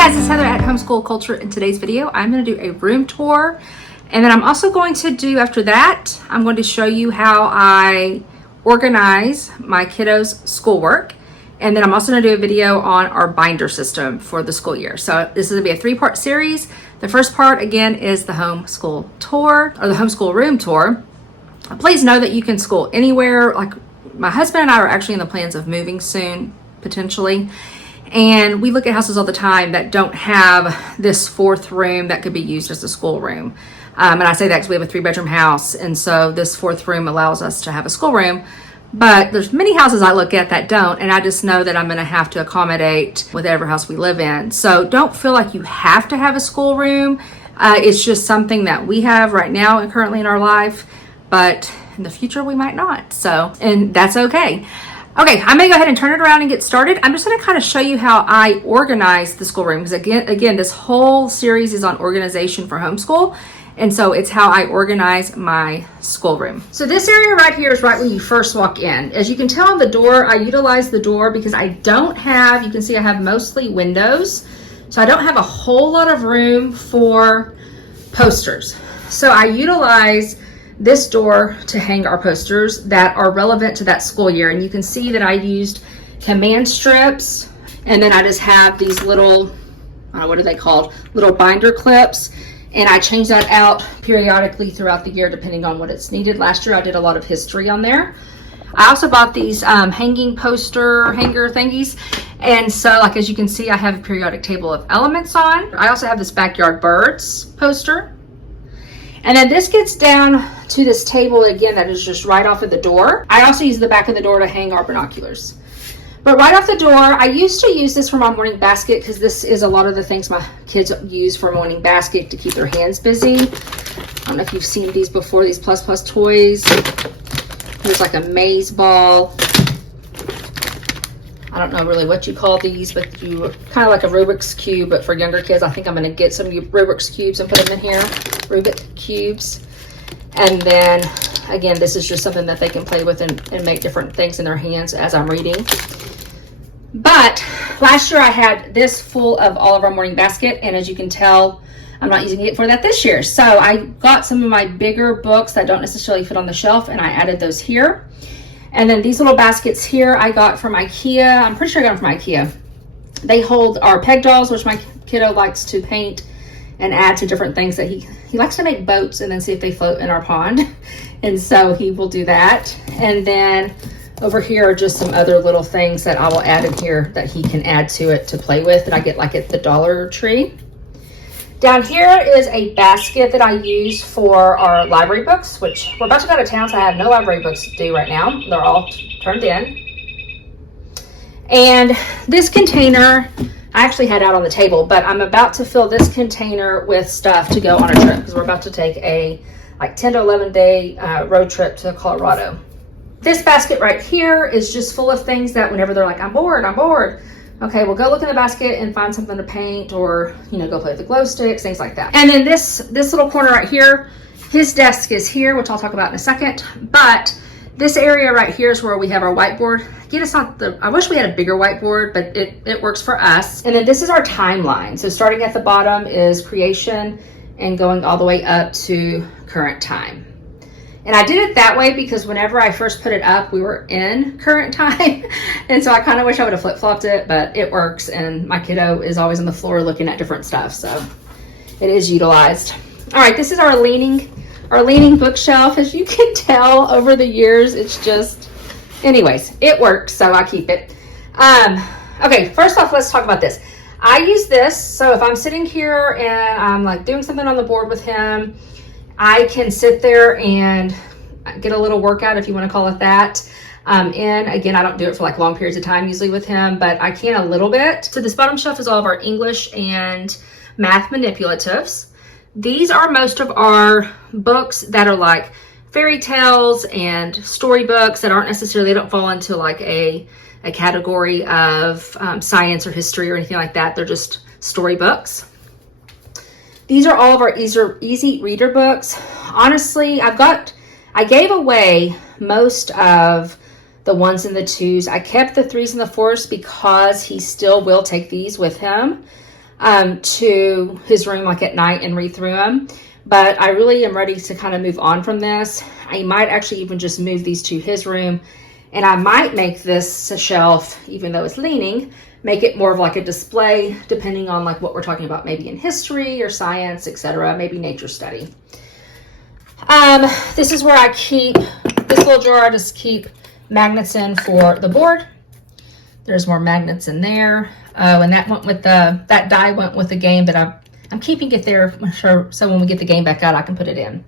guys, it's Heather at Homeschool Culture. In today's video, I'm going to do a room tour, and then I'm also going to do, after that, I'm going to show you how I organize my kiddos' schoolwork, and then I'm also going to do a video on our binder system for the school year. So this is going to be a three-part series. The first part, again, is the homeschool tour, or the homeschool room tour. Please know that you can school anywhere. Like, my husband and I are actually in the plans of moving soon, potentially. And we look at houses all the time that don't have this fourth room that could be used as a school room. And I say that because we have a 3-bedroom house. And so this fourth room allows us to have a schoolroom. But there's many houses I look at that don't. And I just know that I'm going to have to accommodate whatever house we live in. So don't feel like you have to have a schoolroom. It's just something that we have right now and currently in our life. But in the future, we might not. So, and that's okay. Okay, I'm gonna go ahead and turn it around and get started. I'm just gonna kind of show you how I organize the schoolroom, because again, this whole series is on organization for homeschool. And so it's how I organize my schoolroom. So this area right here is right when you first walk in. As you can tell on the door, I utilize the door because I don't have, you can see I have mostly windows. So I don't have a whole lot of room for posters. So I utilize this door to hang our posters that are relevant to that school year. And you can see that I used command strips, and then I just have these little, what are they called? Little binder clips. And I change that out periodically throughout the year depending on what it's needed. Last year I did a lot of history on there. I also bought these hanging poster hanger thingies. And so, like, as you can see, I have a periodic table of elements on. I also have this backyard birds poster. And then this gets down to this table again that is just right off of the door. I also use the back of the door to hang our binoculars. But right off the door, I used to use this for my morning basket because this is a lot of the things my kids use for morning basket to keep their hands busy. I don't know if you've seen these before, these plus plus toys. There's like a maze ball. I don't know really what you call these, but you kind of like a Rubik's Cube, but for younger kids. I think I'm going to get some Rubik's Cubes and put them in here. Rubik Cubes. And then, again, this is just something that they can play with and make different things in their hands as I'm reading. But last year I had this full of all of our morning basket, and as you can tell, I'm not using it for that this year. So I got some of my bigger books that don't necessarily fit on the shelf, and I added those here. And then these little baskets here I got from IKEA. I'm pretty sure I got them from IKEA. They hold our peg dolls, which my kiddo likes to paint and add to different things that he likes to make boats and then see if they float in our pond. And so he will do that. And then over here are just some other little things that I will add in here that he can add to it to play with that I get like at the Dollar Tree. Down here is a basket that I use for our library books, which we're about to go out of town, so I have no library books to do right now. They're all turned in. And this container, I actually had out on the table, but I'm about to fill this container with stuff to go on a trip because we're about to take a like 10 to 11 day road trip to Colorado. This basket right here is just full of things that whenever they're like, I'm bored. Okay, well, go look in the basket and find something to paint, or, you know, go play with the glow sticks, things like that. And then this little corner right here, his desk is here, which I'll talk about in a second. But this area right here is where we have our whiteboard. Again, it's not I wish we had a bigger whiteboard, but it works for us. And then this is our timeline. So starting at the bottom is creation and going all the way up to current time. And I did it that way because whenever I first put it up, we were in current time. And so I kind of wish I would have flip-flopped it, but it works. And my kiddo is always on the floor looking at different stuff. So it is utilized. All right, this is our leaning bookshelf. As you can tell over the years, it's just, anyways, it works. So I keep it. Okay, first off, let's talk about this. I use this. So if I'm sitting here and I'm like doing something on the board with him, I can sit there and get a little workout, if you want to call it that. And again, I don't do it for like long periods of time usually with him, but I can a little bit. So this bottom shelf is all of our English and math manipulatives. These are most of our books that are like fairy tales and storybooks that aren't necessarily, they don't fall into like a category of science or history or anything like that. They're just storybooks. These are all of our easy reader books. Honestly, I gave away most of the 1s and the 2s. I kept the 3s and the 4s because he still will take these with him. to his room like at night and read through them. But I really am ready to kind of move on from this. I might actually even just move these to his room, and I might make this a shelf, even though it's leaning, make it more of like a display, depending on like what we're talking about, maybe in history or science, etc., maybe nature study. This is where I keep this little drawer. I just keep magnets in for the board. There's more magnets in there. Oh, and that went with that die went with the game, but I'm keeping it there so when we get the game back out, I can put it in.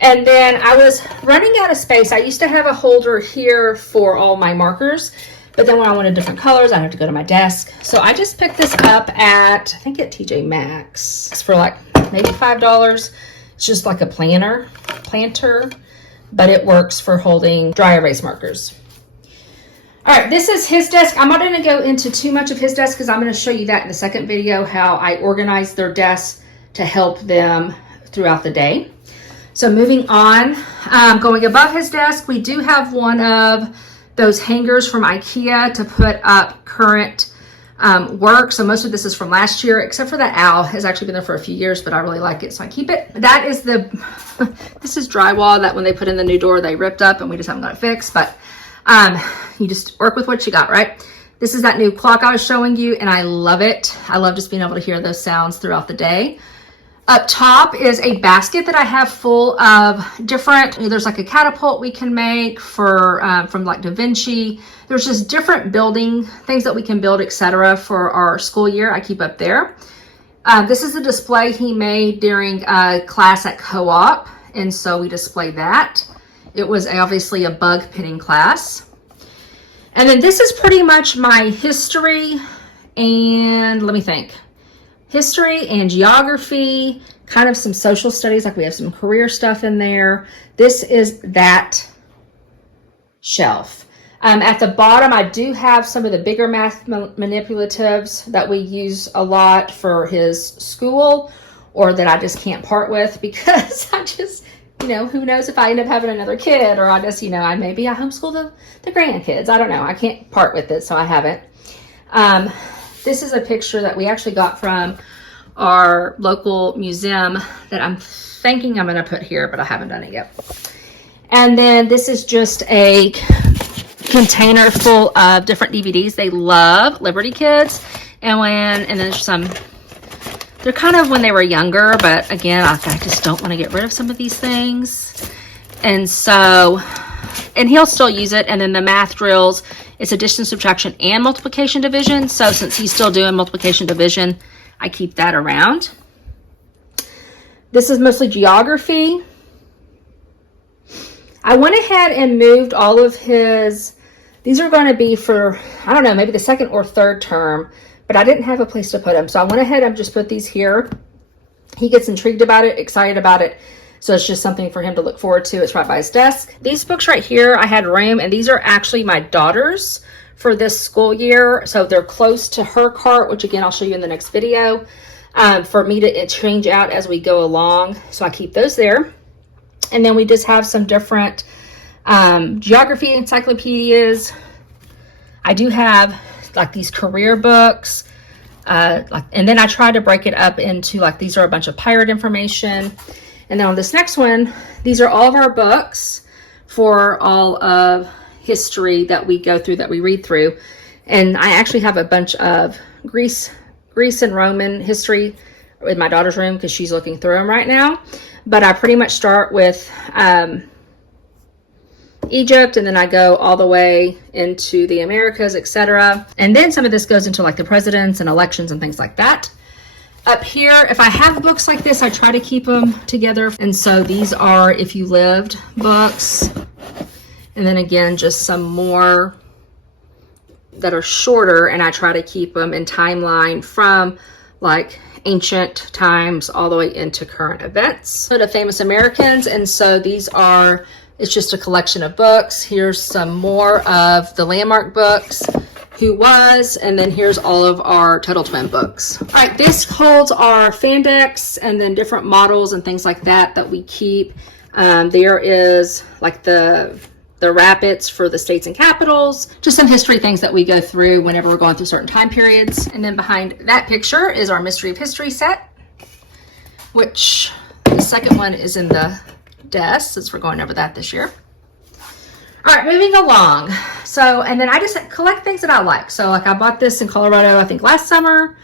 And then I was running out of space. I used to have a holder here for all my markers, but then when I wanted different colors, I had to go to my desk. So I just picked this up at, I think at TJ Maxx. It's for like maybe $5. It's just like a planter, but it works for holding dry erase markers. All right, this is his desk. I'm not gonna go into too much of his desk because I'm gonna show you that in the second video, how I organize their desks to help them throughout the day. So moving on, going above his desk, we do have one of those hangers from IKEA to put up current work. So most of this is from last year, except for that owl. Has actually been there for a few years, but I really like it, so I keep it. That is this is drywall that when they put in the new door, they ripped up and we just haven't got it fixed, but you just work with what you got, right? This is that new clock I was showing you, and I love it. I love just being able to hear those sounds throughout the day. Up top is a basket that I have full of different, there's like a catapult we can make for from like Da Vinci. There's just different building things that we can build, etc. for our school year. I keep up there. This is a display he made during class at co-op, and so we display that. It was obviously a bug pitting class. And then this is pretty much my history and, let me think, history and geography, kind of some social studies, like we have some career stuff in there. This is that shelf. At the bottom, I do have some of the bigger math manipulatives that we use a lot for his school, or that I just can't part with because I just, you know, who knows if I end up having another kid, or I just, you know, I homeschool the grandkids. I don't know. I can't part with it, so I haven't. This is a picture that we actually got from our local museum that I'm thinking I'm going to put here, but I haven't done it yet. And then this is just a container full of different DVDs. They love Liberty Kids. And then there's some, they're kind of when they were younger, but again, I just don't want to get rid of some of these things. And so, and he'll still use it. And then the math drills, it's addition, subtraction, and multiplication, division. So since he's still doing multiplication, division, I keep that around. This is mostly geography. I went ahead and moved all of his, these are going to be for, I don't know, maybe the second or third term, but I didn't have a place to put them. So I went ahead and just put these here. He gets intrigued about it, excited about it. So it's just something for him to look forward to. It's right by his desk. These books right here, I had room, and these are actually my daughter's for this school year. So they're close to her cart, which again, I'll show you in the next video, for me to change out as we go along. So I keep those there. And then we just have some different geography encyclopedias. I do have like these career books. And then I try to break it up into like, these are a bunch of pirate information. And then on this next one, these are all of our books for all of history that we go through, that we read through. And I actually have a bunch of Greece and Roman history in my daughter's room because she's looking through them right now. But I pretty much start with Egypt, and then I go all the way into the Americas, etc. And then some of this goes into like the presidents and elections and things like that. Up here, if I have books like this, I try to keep them together. And so these are If You Lived books. And then again, just some more that are shorter, and I try to keep them in timeline from like ancient times all the way into current events. So the famous Americans, and so these are, it's just a collection of books. Here's some more of the landmark books, Who Was, and then here's all of our Total Twin books. All right, this holds our fan decks and then different models and things like that that we keep. There is like the the rapids for the states and capitals, just some history things that we go through whenever we're going through certain time periods. And then behind that picture is our Mystery of History set, which the second one is in the desk since we're going over that this year. All right, moving along. So, and then I just collect things that I like. So like I bought this in Colorado, I think last summer,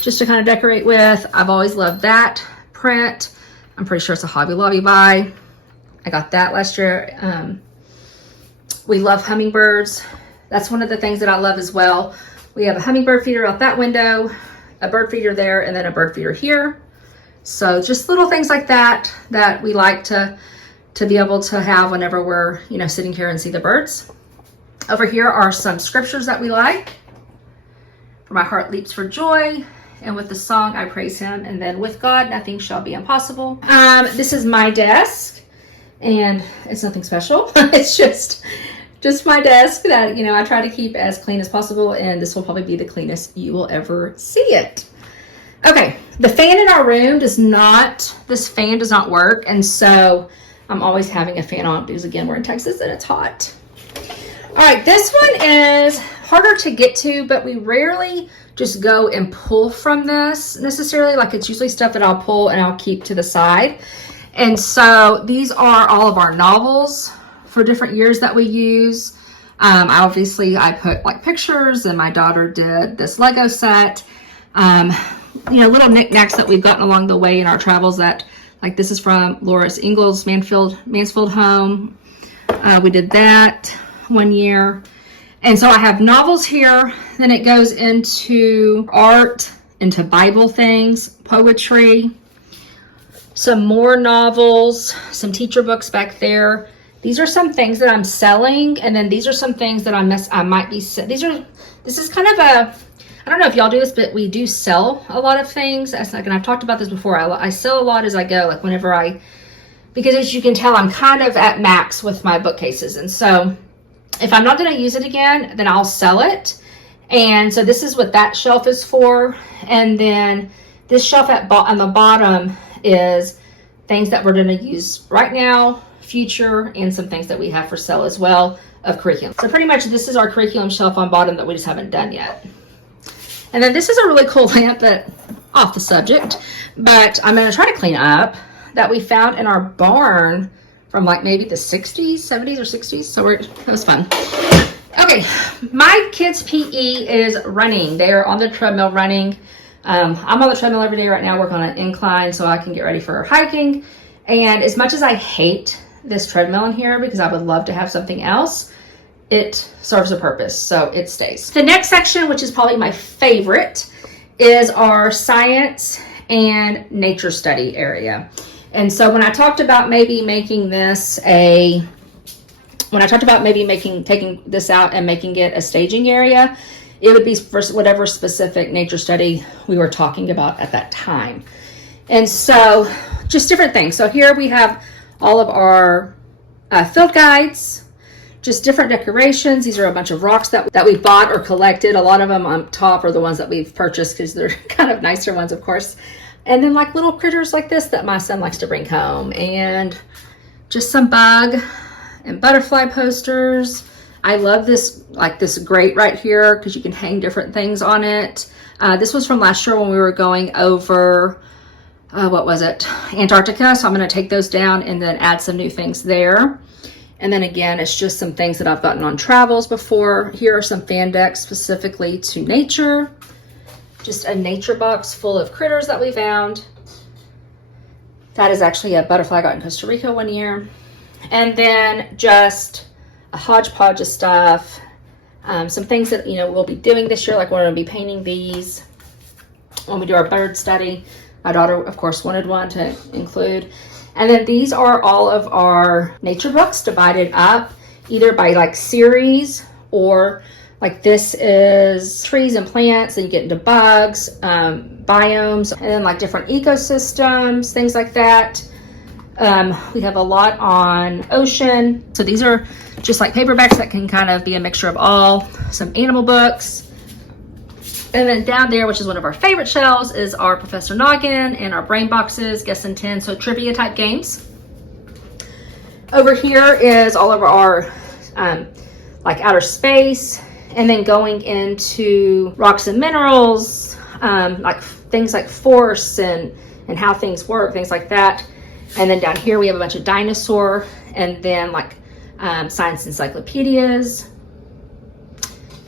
just to kind of decorate with. I've always loved that print. I'm pretty sure it's a Hobby Lobby buy. I got that last year. We love hummingbirds. That's one of the things that I love as well. We have a hummingbird feeder out that window, a bird feeder there, and then a bird feeder here. So just little things like that that we like to be able to have whenever we're, you know, sitting here and see the birds. Over here are some scriptures that we like. For my heart leaps for joy, and with the song I praise him, and then with God nothing shall be impossible. This is my desk, and it's nothing special. It's just my desk that, you know, I try to keep as clean as possible, and this will probably be the cleanest you will ever see it. Okay, the fan in our room this fan does not work, and so I'm always having a fan on because, again, we're in Texas and it's hot. All right, this one is harder to get to, but we rarely just go and pull from this necessarily. Like, it's usually stuff that I'll pull and I'll keep to the side. And so these are all of our novels for different years that we use. Obviously, I put like pictures, and my daughter did this Lego set. You know, little knickknacks that we've gotten along the way in our travels that, like, this is from Loris Ingalls Mansfield Home. We did that one year. And so I have novels here, then it goes into art, into Bible things, poetry, some more novels, some teacher books back there. These are some things that I'm selling, and then these are some things that I might be, this is kind of a, I don't know if y'all do this, but we do sell a lot of things. And I've talked about this before. I sell a lot as I go, like whenever because as you can tell, I'm kind of at max with my bookcases. And so if I'm not going to use it again, then I'll sell it. And so this is what that shelf is for. And then this shelf on the bottom is things that we're going to use right now, future, and some things that we have for sale as well of curriculum. So pretty much this is our curriculum shelf on bottom that we just haven't done yet. And then this is a really cool lamp that, off the subject, but I'm going to try to clean up, that we found in our barn from like maybe the 60s, 70s or 60s. So that was fun. Okay, my kids' PE is running. They are on the treadmill running. I'm on the treadmill every day right now, working on an incline so I can get ready for hiking. And as much as I hate this treadmill in here because I would love to have something else, it serves a purpose, so it stays. The next section, which is probably my favorite, is our science and nature study area. And so when I talked about maybe making this taking this out and making it a staging area, it would be for whatever specific nature study we were talking about at that time. And so just different things. So here we have all of our field guides, just different decorations. These are a bunch of rocks that we bought or collected. A lot of them on top are the ones that we've purchased because they're kind of nicer ones, of course. And then like little critters like this that my son likes to bring home, and just some bug and butterfly posters. I love this, like this grate right here, because you can hang different things on it. This was from last year when we were going over, what was it? Antarctica. So I'm going to take those down and then add some new things there. And then again, it's just some things that I've gotten on travels before. Here are some fan decks specifically to nature. Just a nature box full of critters that we found. That is actually a butterfly I got in Costa Rica one year. And then just a hodgepodge of stuff. Some things that, you know, we'll be doing this year, like we're going to be painting these when we do our bird study. My daughter, of course, wanted one to include. And then these are all of our nature books divided up either by like series, or like this is trees and plants, and you get into bugs, biomes, and then like different ecosystems, things like that. We have a lot on ocean. So these are just like paperbacks that can kind of be a mixture of all, some animal books. And then down there, which is one of our favorite shelves, is our Professor Noggin and our brain boxes, Guess and 10, so trivia type games. Over here is all of our like outer space, and then going into rocks and minerals, like things like force and how things work, things like that. And then down here we have a bunch of dinosaur, and then like science encyclopedias.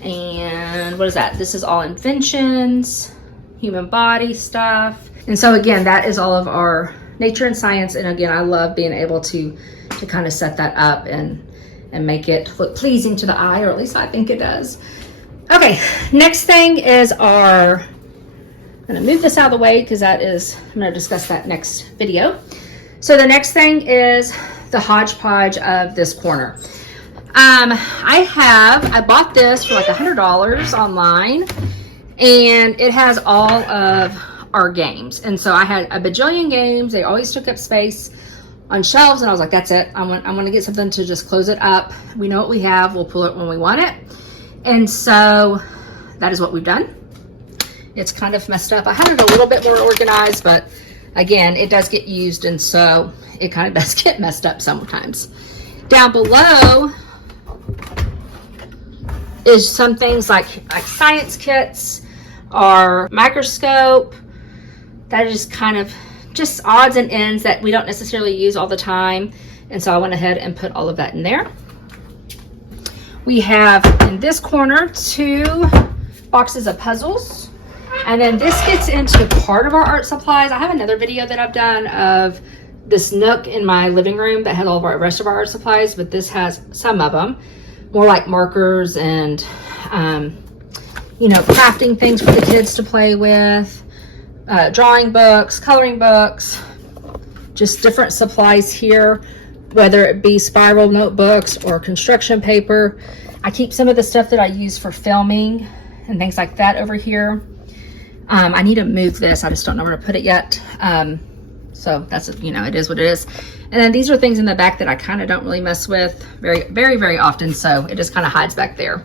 And what is that? This is all inventions, human body stuff. And so again, that is all of our nature and science. And again, I love being able to kind of set that up and make it look pleasing to the eye, or at least I think it does. Okay, next thing is I'm gonna move this out of the way because I'm gonna discuss that next video. So the next thing is the hodgepodge of this corner. I bought this for like $100 online, and it has all of our games. And so I had a bajillion games. They always took up space on shelves, and I was like, that's it. I'm gonna get something to just close it up. We know what we have. We'll pull it when we want it. And so that is what we've done. It's kind of messed up. I had it a little bit more organized, but again, it does get used, and so it kind of does get messed up sometimes. Down below is some things like science kits or microscope. That is kind of just odds and ends that we don't necessarily use all the time. And so I went ahead and put all of that in there. We have in this corner 2 boxes of puzzles. And then this gets into part of our art supplies. I have another video that I've done of this nook in my living room that has all of our rest of our art supplies, but this has some of them, more like markers and, you know, crafting things for the kids to play with, drawing books, coloring books, just different supplies here, whether it be spiral notebooks or construction paper. I keep some of the stuff that I use for filming and things like that over here. I need to move this. I just don't know where to put it yet. So that's, you know, it is what it is. And then these are things in the back that I kind of don't really mess with very often. So it just kind of hides back there.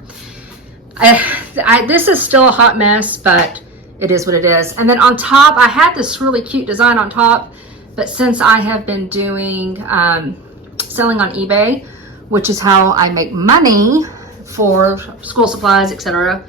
This is still a hot mess, but it is what it is. And then on top, I had this really cute design on top, but since I have been doing selling on eBay, which is how I make money for school supplies, etc.,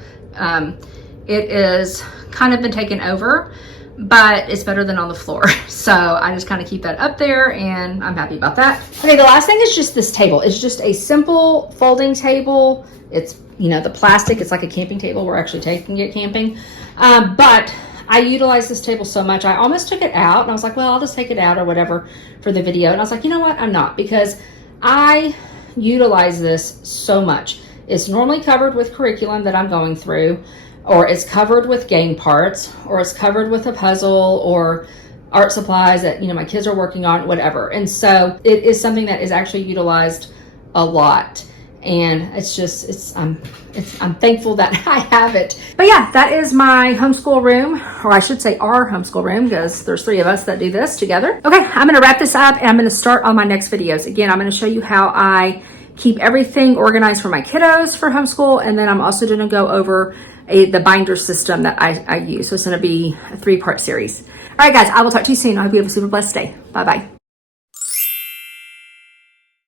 it is kind of been taken over, but it's better than on the floor. So I just kind of keep that up there, and I'm happy about that. Okay, the last thing is just this table. It's just a simple folding table. It's, you know, the plastic, it's like a camping table. We're actually taking it camping. But I utilize this table so much, I almost took it out, and I was like, well, I'll just take it out or whatever for the video. And I was like, you know what? I'm not, because I utilize this so much. It's normally covered with curriculum that I'm going through, or it's covered with game parts, or it's covered with a puzzle or art supplies that, you know, my kids are working on, whatever. And so it is something that is actually utilized a lot. And it's just, I'm thankful that I have it. But yeah, that is my homeschool room, or I should say our homeschool room, because there's 3 of us that do this together. Okay, I'm gonna wrap this up, and I'm gonna start on my next videos. Again, I'm gonna show you how I keep everything organized for my kiddos for homeschool, and then I'm also gonna go over the binder system that I use. So it's gonna be a 3-part series. All right, guys, I will talk to you soon. I hope you have a super blessed day. Bye-bye.